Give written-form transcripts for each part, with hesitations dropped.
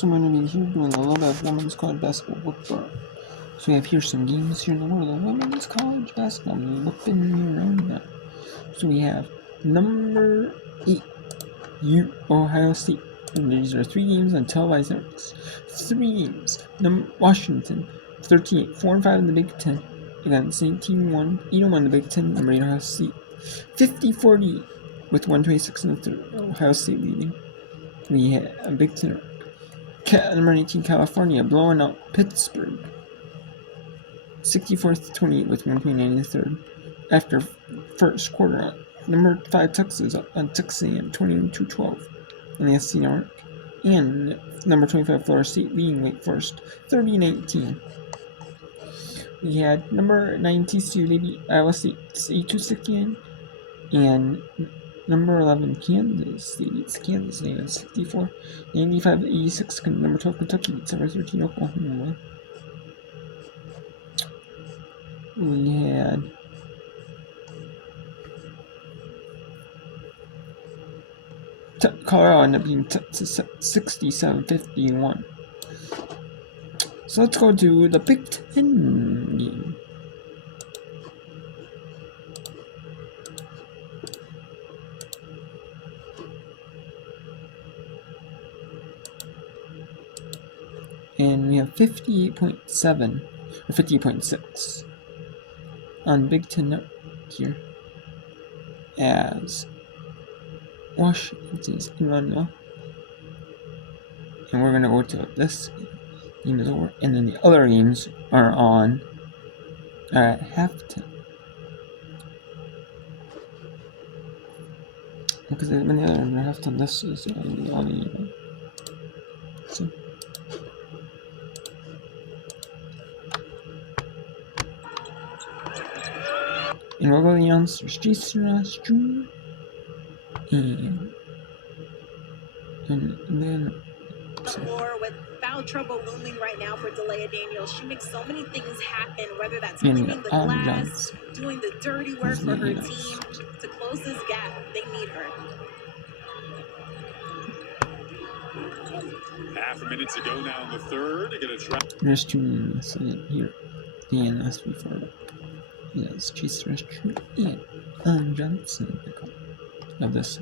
So I'm going to be here doing a little bit of women's college basketball bookbar. So we have here some games here in the world of women's college basketball. I'm looking around now. So we have number 8, Ohio State. And these are 3 games on televised networks. 3 games. Washington, 13-8, 4-5 in the Big Ten. Against 18-1, 8-1 in the Big Ten. Number 8, Ohio State. 50-40 with 126 in the third. Ohio State leading. We have a Big Ten. Number 18, California, blowing out Pittsburgh. 64-28 with 129 in the third. After first quarter, number 5, Texas up on Texas A&M, 22-12 on the SC Network. And number 25, Florida State leading Wake Forest, 30-19. We had number 9, TCU, they beat Iowa State, 82-69. And number 11, Kansas, they beat Kansas, they had 64-85-86. Number 12, Kentucky beats number 13, Oklahoma. We had Colorado ended up being 67-51. So let's go to the Big Ten game. And we have 58.7 or 58.6 on Big Ten Network here as Washington's in run now. And we're going to go to this game is over. And then the other games are on at halftime. Because when the other ones are halftime, this is the only game. So. And we'll go to the announcers, Jason Ross Jr. And then floor with foul trouble looming right now for Delia Daniels. She makes so many things happen, whether that's and cleaning the glass, doing the dirty work for her team to close this gap. They need her. Half a minute to go now in the third. Gonna try. There's 2 minutes here. Dan asked before. Yes, Chase Rescue and Johnson of this.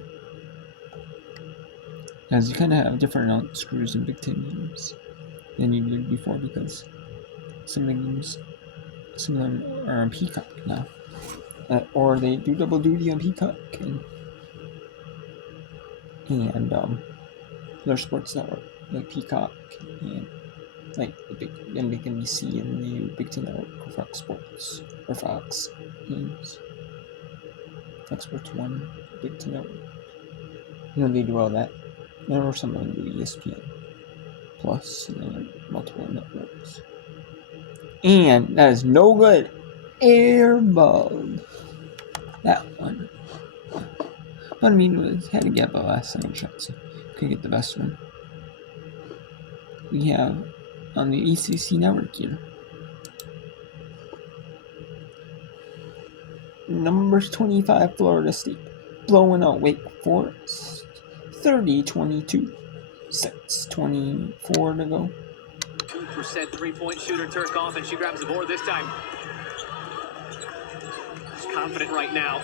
As you kind of have different screws in Big Ten games than you did before, because some of them are on Peacock now, or they do double duty on Peacock and their sports network like Peacock and like the big NBC and the Big Ten Network or Fox Sports or Fox Games, Fox Sports 1, Big Ten Network. They do all that. There were some of them do ESPN Plus and then multiple networks. And that is no good. Airball. That one. But I mean, it had to get the last second shot, so could get the best one. We have on the ECC network here. Numbers 25, Florida State, blowing out Wake Forest, 30-22, 6:24 to go. 2% three-point shooter Turkoff, and she grabs the board this time. She's confident right now.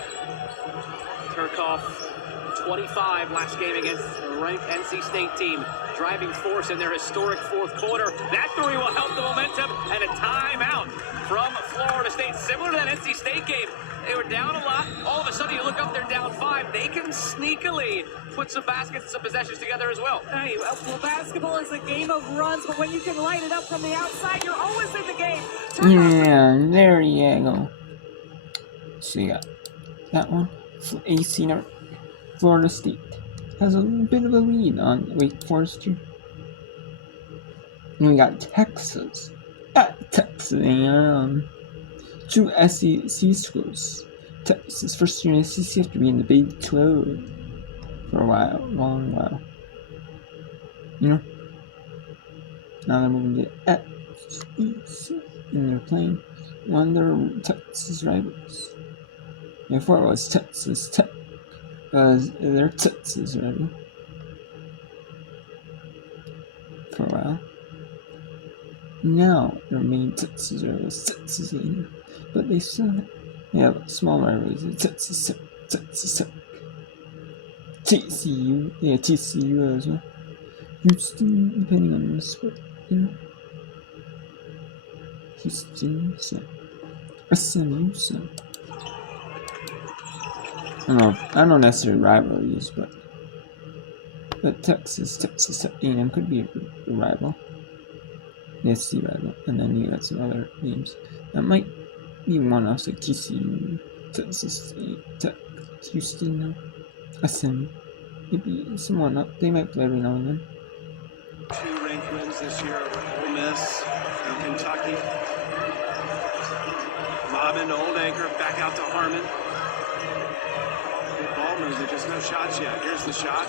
Turkoff, 25 last game against the ranked NC State team. Driving force in their historic fourth quarter. That three will help the momentum, and a timeout from Florida State. Similar to that NC State game. They were down a lot. All of a sudden, you look up, they're down 5. They can sneakily put some baskets, some possessions together as well. Hey, well, basketball is a game of runs, but when you can light it up from the outside, you're always in the game. Yeah, there you go. So you got that one. AC North, Florida State has a little bit of a lead on Wake Forest here. And we got Texas at Texas A&M. 2 SEC schools. Texas first year in the SEC after being in the Big 12 for a while, long while. Now they're moving to SEC and they're playing one of their Texas rivals. Before it was Texas Tech, because they're Texas rival. for a while. Now their main Texas are the Texas A&M, but they still have small rivalries. Texas Tech, TCU, yeah, TCU as well. Houston, depending on the sport, you know. Houston, so SMU, so I don't know necessarily rivalries, but Texas Tech A&M could be a rival, the SC rival, and then you got some other games that might be one-offs like TCU, Texas Tech, Houston, SMU. Maybe some one-up. They might play every now and then. 2 ranked wins this year over Ole Miss and Kentucky. Lob into Old Anchor, back out to Harmon. Good ball movement, just no shots yet. Here's the shot.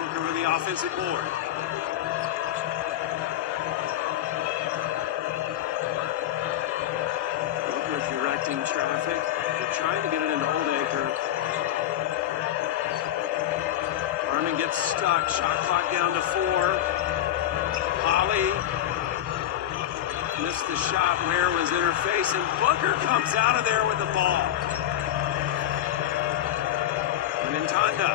Looking for the offensive board. Booker's directing traffic. They're trying to get it into Old Anchor. Harmon gets stuck. Shot clock down to 4. Holly missed the shot. Ware was in her face, and Booker comes out of there with the ball. And Ntanda.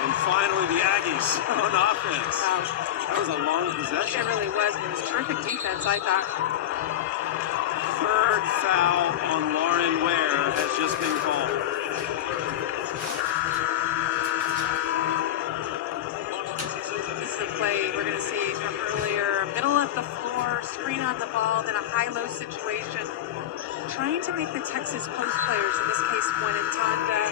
And finally, the Aggies on offense. Wow. That was a long possession. It really was. It was terrific defense, I thought. Third foul on Lauren Ware has just been called. Play we're going to see from earlier, middle of the floor, screen on the ball, then a high-low situation, trying to make the Texas post players, in this case Ntanda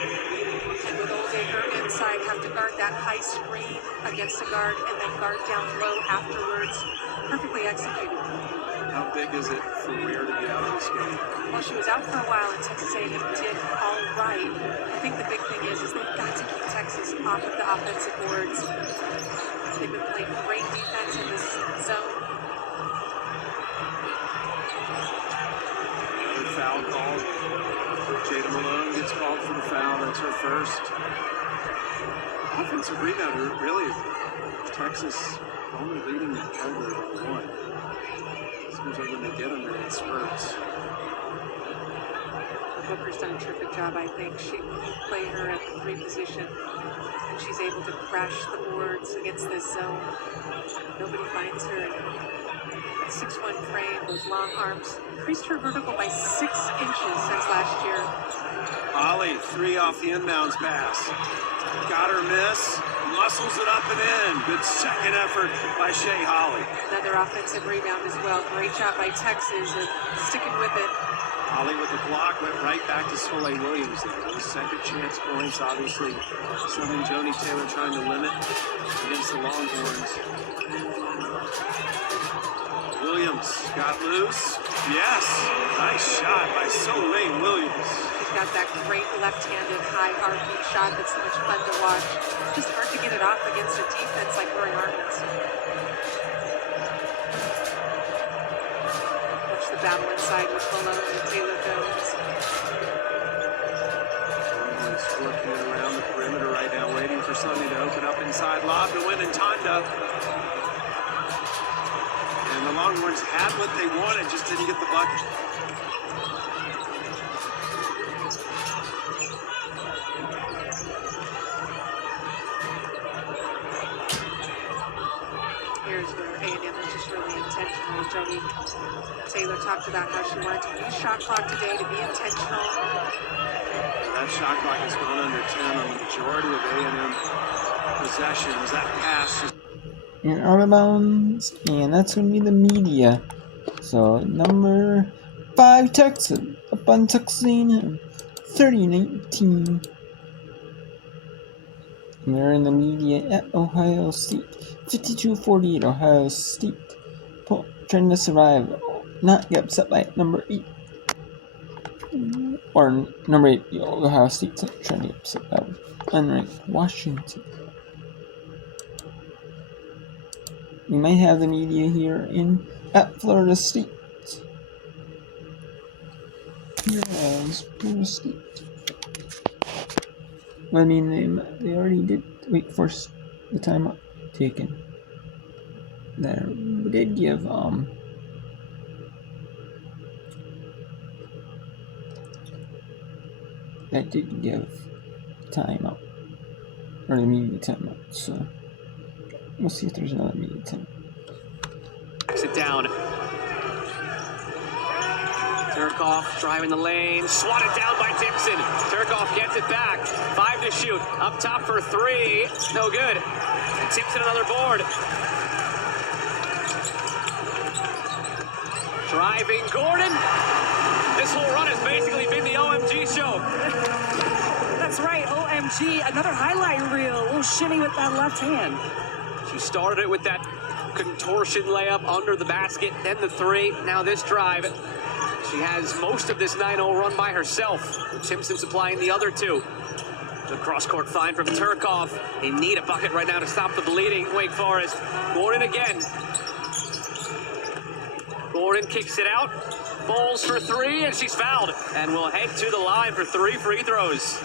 and with Old Acre inside, have to guard that high screen against a guard and then guard down low afterwards. Perfectly executed. How big is it for Ware to be out of this game? Well, she was out for a while, and Texas A&M did all right. I think the big thing is they've got to keep Texas off of the offensive boards. They've been playing great defense in this zone. Another foul called. Jada Malone gets called for the foul. That's her first. Offensive rebounder, really. Texas only leading the category by 1. Seems like when they get them, they're in spurts. Booker's done a terrific job, I think. She played her at the 3 position, and she's able to crash the boards against this zone. Nobody finds her. 6'1" frame, those long arms. Increased her vertical by 6 inches since last year. Holly, 3 off the inbounds pass. Got her miss. Muscles it up and in. Good second effort by Shea Holly. Another offensive rebound as well. Great job by Texas of sticking with it. Holly with the block went right back to Soleil Williams there. Those second chance points, obviously, something Joni Taylor trying to limit against the Longhorns. Williams got loose. Yes, nice shot by Soleil Williams. She's got that great left-handed high arcing shot that's so much fun to watch. Just hard to get it off against a defense like Roy Harmon's. The battle inside with Malone and Taylor Jones. Longhorns working it around the perimeter right now, waiting for something to open up inside. Lob to win Ntanda. And the Longhorns had what they wanted, just didn't get the bucket. Here's where A&M is just really intentional. Joni Taylor talked about how she wanted to use shot clock today to be intentional. That shot clock has gone under 10 on the majority of A&M possessions. That pass just And out of bounds, and that's going to be the media. So number 5 Texas up on Texas A&M, 30-19. And they're in the media at Ohio State, 52-48. Ohio State trying to survive, not get upset by number 8. Or number 8, Ohio State's trying to get upset by unranked Washington. We might have the media here at Florida State. Here's Florida State. I mean, they already did Wake Forest the timeout taken. Then we did give that did give timeout, or the media timeout. So we'll see if there's another media timeout. Sit down. Turkoff driving the lane, swatted down by Timpson. Turkoff gets it back. 5 to shoot. Up top for 3. No good. And Timpson another board. Driving Gordon. This whole run has basically been the OMG show. That's right, OMG. Another highlight reel. A little shimmy with that left hand. She started it with that contortion layup under the basket, then the 3. Now this drive. She has most of this 9-0 run by herself. Timpson supplying the other 2. The cross-court find from Turkoff. They need a bucket right now to stop the bleeding. Wake Forest. Gordon again. Gordon kicks it out. Bowles for 3, and she's fouled. And will head to the line for 3 free throws.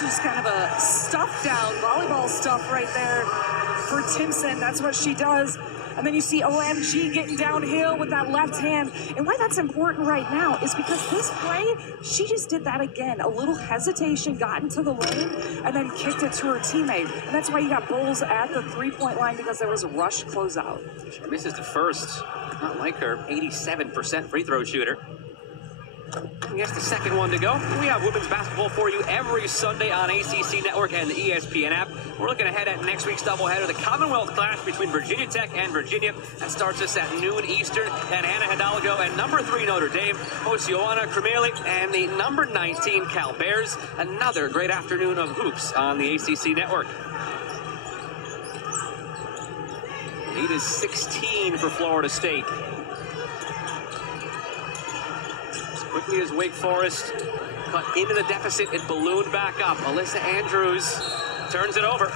Just kind of a stuff down, volleyball stuff right there for Timpson. That's what she does. And then you see OMG getting downhill with that left hand. And why that's important right now is because this play, she just did that again. A little hesitation, got into the lane, and then kicked it to her teammate. And that's why you got Bowles at the three-point line, because there was a rush closeout. She misses the first. Not like her 87% free throw shooter. I guess the second one to go. We have women's basketball for you every Sunday on ACC Network and the ESPN app. We're looking ahead at next week's doubleheader, the Commonwealth Clash between Virginia Tech and Virginia. That starts us at noon Eastern. And Hannah Hidalgo and number 3 Notre Dame hosts Ioana Kremeli and the number 19 Cal Bears. Another great afternoon of hoops on the ACC Network. Lead is 16 for Florida State. Quickly as Wake Forest cut into the deficit, it ballooned back up. Alyssa Andrews turns it over.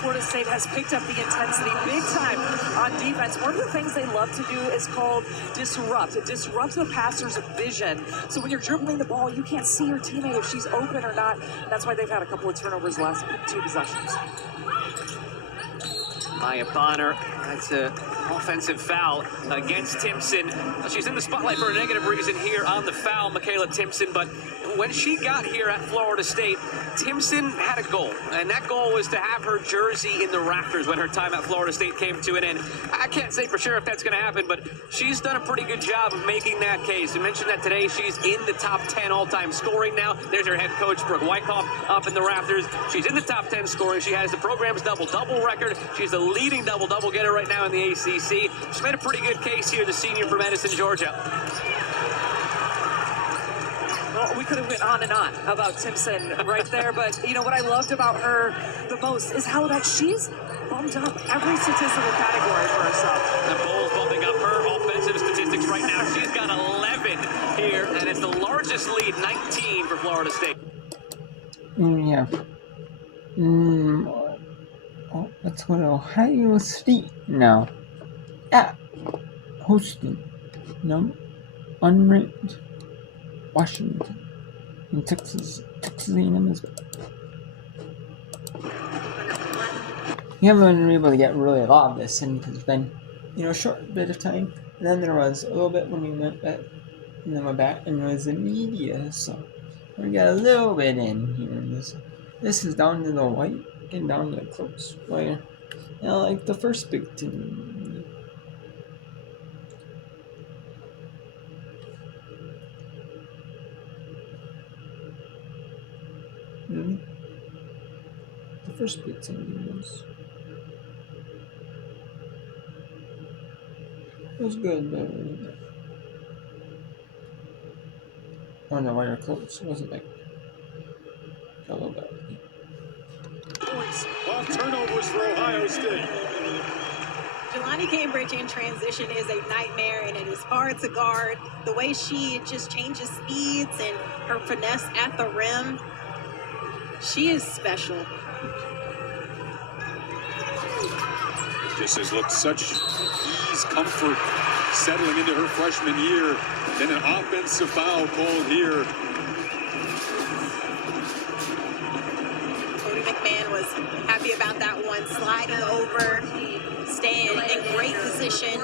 Florida State has picked up the intensity big time on defense. One of the things they love to do is called disrupt. It disrupts the passer's vision. So when you're dribbling the ball, you can't see your teammate if she's open or not. That's why they've had a couple of turnovers last 2 possessions. Maya Bonner, that's an offensive foul against Timpson. She's in the spotlight for a negative reason here on the foul, Michaela Timpson, but when she got here at Florida State, Timpson had a goal, and that goal was to have her jersey in the rafters when her time at Florida State came to an end. I can't say for sure if that's going to happen, but she's done a pretty good job of making that case. I mentioned that today she's in the top 10 all-time scoring now. There's her head coach, Brooke Wyckoff, up in the rafters. She's in the top 10 scoring. She has the program's double-double record. She's the leading double-double getter right now in the ACC. She's made a pretty good case here, the senior from Edison, Georgia. Well, we could have went on and on about Timpson right there, but you know what I loved about her the most is how that she's bumped up every statistical category for herself. And Bowles bumping up her offensive statistics right now. She's got 11 here, and it's the largest lead, 19 for Florida State. Yeah. Let's go to Ohio State now. At hosting unranked Washington and Texas A&M is. We haven't been able to get really a lot of this in because it's been, a short bit of time. And then there was a little bit when we went back, and then went back, and there was the media. So we got a little bit in here. This is down to the white, getting down to the close player. Like the first Big Ten. The first Big Ten was good, but oh no, why are close? It wasn't like a little bit. Points off turnovers for Ohio State. Jelani Cambridge in transition is a nightmare, and it is hard to guard. The way she just changes speeds and her finesse at the rim, she is special. Just has looked such ease, comfort, settling into her freshman year. Then an offensive foul called here. Cody McMahon was happy about that one, sliding over, staying in great position,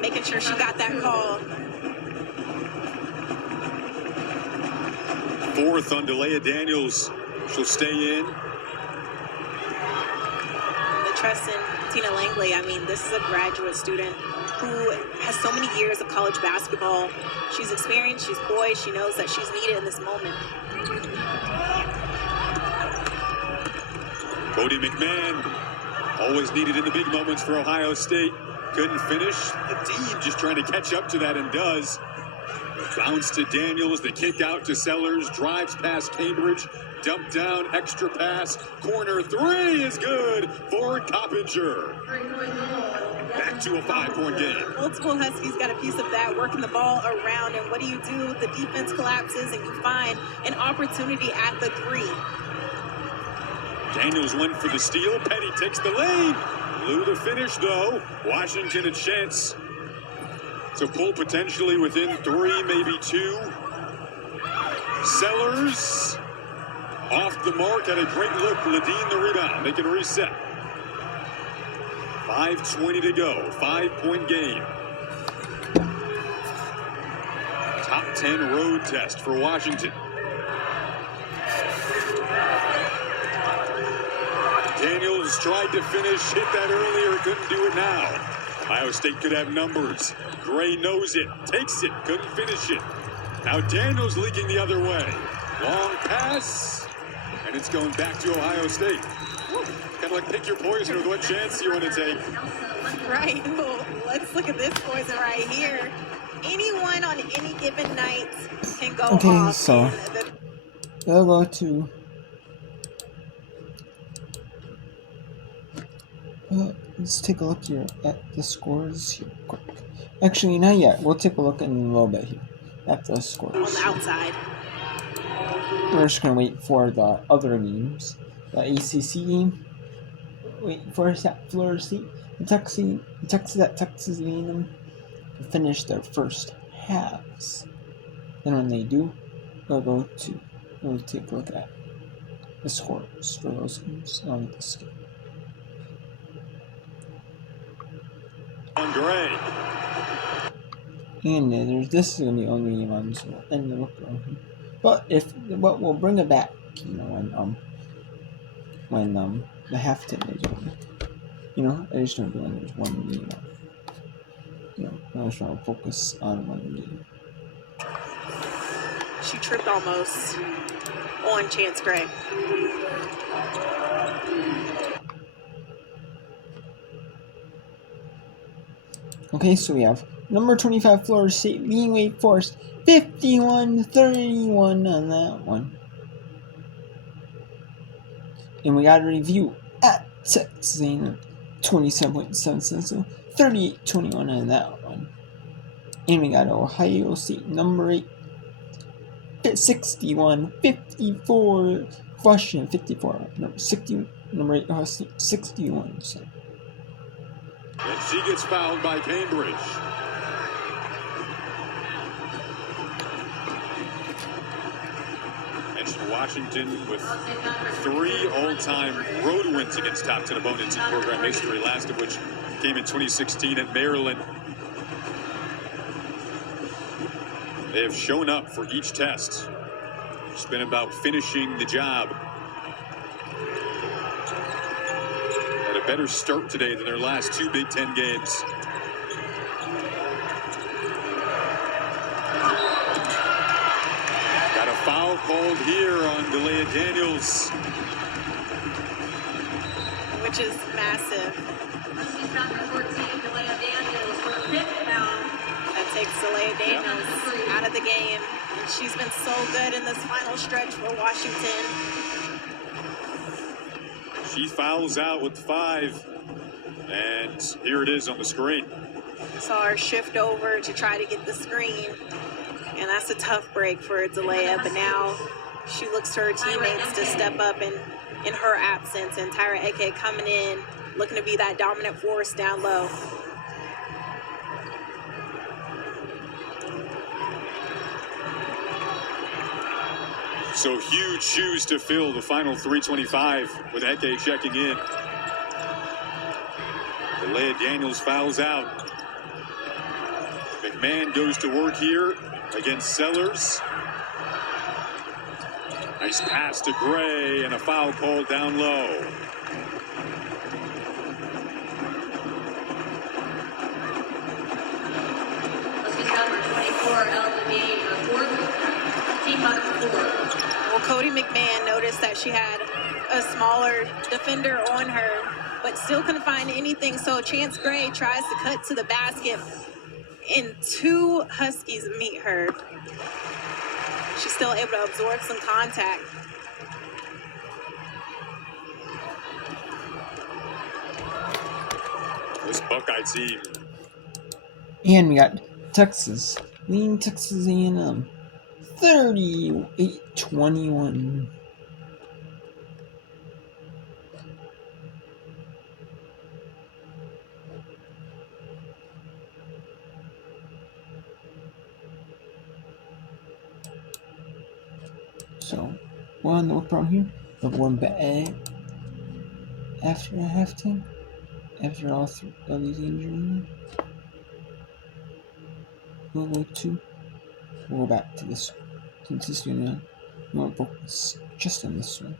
making sure she got that call. Fourth on Delia Daniels. She'll stay in. The trust in Tina Langley, I mean, this is a graduate student who has so many years of college basketball. She's experienced, she's poised, she knows that she's needed in this moment. Cody McMahon, always needed in the big moments for Ohio State. Couldn't finish. The team just trying to catch up to that and does. Bounce to Daniels, the kick out to Sellers, drives past Cambridge, dump down, extra pass, corner three is good for Coppinger. Back to a 5-point game. Multiple Huskies got a piece of that, working the ball around, and what do? The defense collapses, and you find an opportunity at the three. Daniels went for the steal. Petty takes the lane. Blew the finish, though. Washington a chance to pull potentially within 3, maybe 2. Sellers off the mark, had a great look. Ladine the rebound. They can reset. 5:20 to go. 5-point game. Top 10 road test for Washington. Daniels tried to finish, hit that earlier, couldn't do it now. Ohio State could have numbers. Gray knows it, takes it, couldn't finish it. Now Daniels leaking the other way. Long pass, and it's going back to Ohio State. Kind of like pick your poison with what chance you want to take. Right. Well, let's look at this poison right here. Anyone on any given night can go off. Okay, so we'll go to let's take a look here at the scores here quick. Actually, not yet. We'll take a look in a little bit here at the scores. On the outside. We're just gonna wait for the other games. The ACC game. Wait for Florida State and Texas A&M to finish their first halves. And when they do, we'll take a look at the scores for those games on this game. On Gray. And this is gonna be the only game on this end the look around. But we'll bring it back, when the halftime is over. I just don't do when there's one game on. I just want to focus on one game. She tripped almost on Chance Gray. Okay, so we have number 25 Florida State leading Wake Forest 51-31 on that one. And we got a review at Texas A&M 27.7, so 38-21 on that one. And we got Ohio State number 8 61-54, Washington 54, number 8 Ohio State 61. So. And she gets fouled by Cambridge. Mentioned Washington with 3 all-time road wins against top 10 opponents in program history, last of which came in 2016 at Maryland. They have shown up for each test. It's been about finishing the job. Had a better start today than their last 2 Big Ten games. Got a foul called here on Delia Daniels. Which is massive. That takes Delia Daniels out of the game. And she's been so good in this final stretch for Washington. She fouls out with 5. And here it is on the screen. Saw her shift over to try to get the screen. And that's a tough break for Delia. But now she looks to her teammates to step up in her absence. And Tyra Eke coming in looking to be that dominant force down low. So huge shoes to fill, the final 325 with Eke checking in. Leah Daniels fouls out. McMahon goes to work here against Sellers. Nice pass to Gray and a foul called down low. Number 24 out of the game, fourth team foul. Well, Cody McMahon noticed that she had a smaller defender on her, but still couldn't find anything. So Chance Gray tries to cut to the basket, and two Huskies meet her. She's still able to absorb some contact. This Buckeye team. And we got Texas leading Texas A&M 38-21. So, one no problem here. But one back after a halftime. After all three of these injuries. We'll go to. We'll go back to this one. Since this one, more focus just on this one.